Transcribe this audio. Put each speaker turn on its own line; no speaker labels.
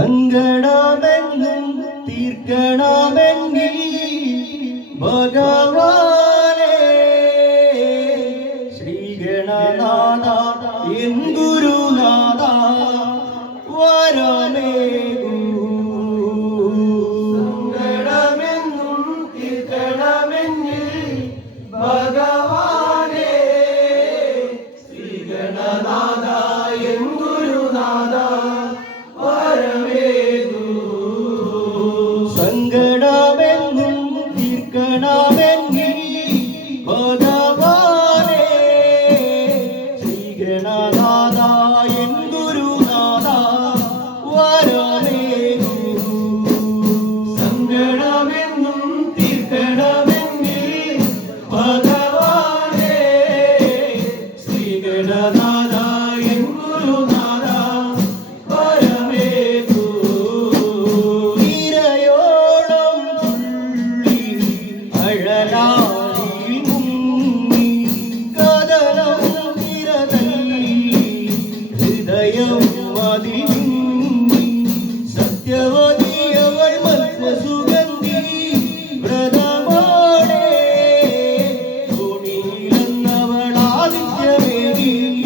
സങ്കടമെന്നും തീർക്കണമെങ്കിൽ ഭഗവാനെ you.